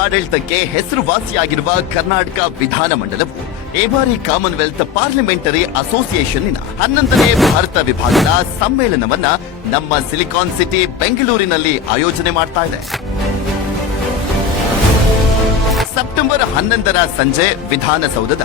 ಆಡಳಿತಕ್ಕೆ ಹೆಸರುವಾಸಿಯಾಗಿರುವ ಕರ್ನಾಟಕ ವಿಧಾನಮಂಡಲವು ಈ ಬಾರಿ ಕಾಮನ್ವೆಲ್ತ್ ಪಾರ್ಲಿಮೆಂಟರಿ ಅಸೋಸಿಯೇಷನ್ನಿನ 11ನೇ ಭಾರತ ವಿಭಾಗದ ಸಮ್ಮೇಳನವನ್ನ ನಮ್ಮ ಸಿಲಿಕಾನ್ ಸಿಟಿ ಬೆಂಗಳೂರಿನಲ್ಲಿ ಆಯೋಜನೆ ಮಾಡ್ತಾ ಇದೆ. ಸೆಪ್ಟೆಂಬರ್ 11ರ ಸಂಜೆ ವಿಧಾನಸೌಧದ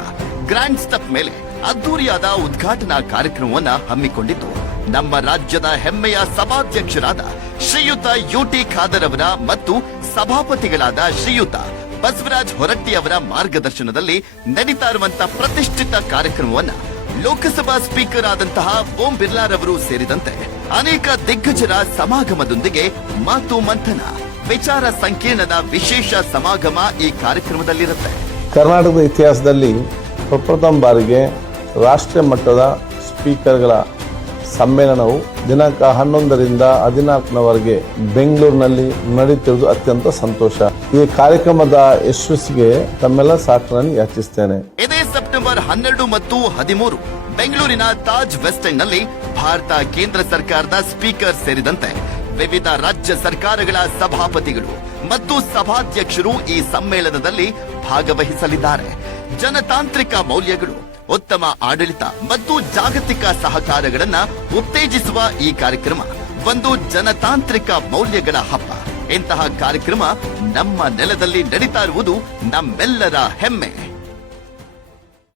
ಗ್ರ್ಯಾಂಡ್ ಸ್ಟೆಪ್ ಮೇಲೆ ಅದ್ದೂರಿಯಾದ ಉದ್ಘಾಟನಾ ಕಾರ್ಯಕ್ರಮವನ್ನ ಹಮ್ಮಿಕೊಂಡಿದ್ದು ನಮ್ಮ ರಾಜ್ಯದ ಹೆಮ್ಮೆಯ ಸಭಾಧ್ಯಕ್ಷರಾದ ಶ್ರೀಯುತ ಯುಟಿ ಖಾದರ್ ಅವರ ಮತ್ತು ಸಭಾಪತಿಗಳಾದ ಶ್ರೀಯುತ ಬಸವರಾಜ್ ಹೊರಟ್ಟಿ ಅವರ ಮಾರ್ಗದರ್ಶನದಲ್ಲಿ ನಡೀತಾ ಇರುವಂತಹ ಪ್ರತಿಷ್ಠಿತ ಕಾರ್ಯಕ್ರಮವನ್ನ ಲೋಕಸಭಾ ಸ್ಪೀಕರ್ ಆದಂತಹ ಓಂ ಬಿರ್ಲಾರವರು ಸೇರಿದಂತೆ ಅನೇಕ ದಿಗ್ಗಜರ ಸಮಾಗಮದೊಂದಿಗೆ ಮಾತು ಮಂಥನ ವಿಚಾರ ಸಂಕಿರಣದ ವಿಶೇಷ ಸಮಾಗಮ ಈ ಕಾರ್ಯಕ್ರಮದಲ್ಲಿರುತ್ತೆ. ಕರ್ನಾಟಕದ ಇತಿಹಾಸದಲ್ಲಿ ಪ್ರಪ್ರಥಮ ಬಾರಿಗೆ ರಾಷ್ಟ್ರೀಯ ಮಟ್ಟದ ಸ್ಪೀಕರ್ಗಳ ಸಮ್ಮೇಳನವು ದಿನಾಂಕ 11ರಿಂದ 14ರವರೆಗೆ ಬೆಂಗಳೂರಿನಲ್ಲಿ ನಡೆಯುತ್ತಿರುವುದು ಅತ್ಯಂತ ಸಂತೋಷ. ಈ ಕಾರ್ಯಕ್ರಮದ ಯಶಸ್ಸಿಗೆ ತಮ್ಮೆಲ್ಲ ಸಹಕಾರವನ್ನು ಯಾಚಿಸುತ್ತೇನೆ. ಇದೇ ಸೆಪ್ಟೆಂಬರ್ 12 ಮತ್ತು 13 ಬೆಂಗಳೂರಿನ ತಾಜ್ ವೆಸ್ಟ್ ಎಂಡ್ ನಲ್ಲಿ ಭಾರತ ಕೇಂದ್ರ ಸರ್ಕಾರದ ಸ್ಪೀಕರ್ ಸೇರಿದಂತೆ ವಿವಿಧ ರಾಜ್ಯ ಸರ್ಕಾರಗಳ ಸಭಾಪತಿಗಳು ಮತ್ತು ಸಭಾಧ್ಯಕ್ಷರು ಈ ಸಮ್ಮೇಳನದಲ್ಲಿ ಭಾಗವಹಿಸಲಿದ್ದಾರೆ. ಜನತಾಂತ್ರಿಕ ಮೌಲ್ಯಗಳು, ಉತ್ತಮ ಆಡಳಿತ ಮತ್ತು ಜಾಗತಿಕ ಸಹಕಾರಗಳನ್ನ ಉತ್ತೇಜಿಸುವ ಈ ಕಾರ್ಯಕ್ರಮ ಒಂದು ಜನತಾಂತ್ರಿಕ ಮೌಲ್ಯಗಳ ಹಬ್ಬ. ಇಂತಹ ಕಾರ್ಯಕ್ರಮ ನಮ್ಮ ನೆಲದಲ್ಲಿ ನಡೀತಾ ಇರುವುದು ನಮ್ಮೆಲ್ಲರ ಹೆಮ್ಮೆ.